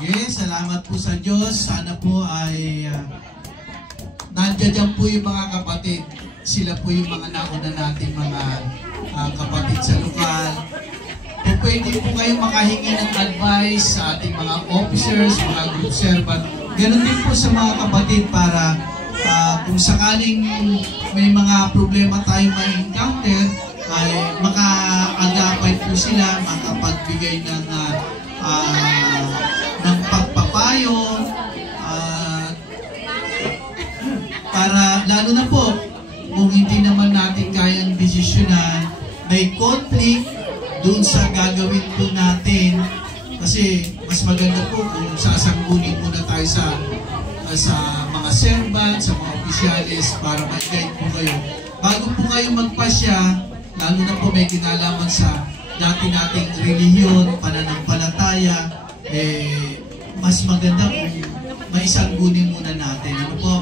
Sige, salamat po sa Diyos. Sana po ay nandiyan po yung mga kapatid. Sila po yung mga nauna nating mga kapatid sa lokal. Kung pwede po kayo makahingi ng advice sa ating mga officers, mga group servant. Ganon din po sa mga kapatid para kung sakaling may mga problema tayong may encounter, ay makaagapay po sila, makapagbigay ng pagpapayo, para lalo na po kung hindi naman natin kayang desisyonan, may conflict doon sa gagawin po natin, kasi mas maganda po kung sasanggunin muna tayo sa mga servant, sa mga opisyalis para mag-guide po kayo. Bago po kayo magpasya, lalo na po may kinalaman sa dati nating relihiyon, pananampalataya, mas maganda kung maisanggunin muna natin. Ano po?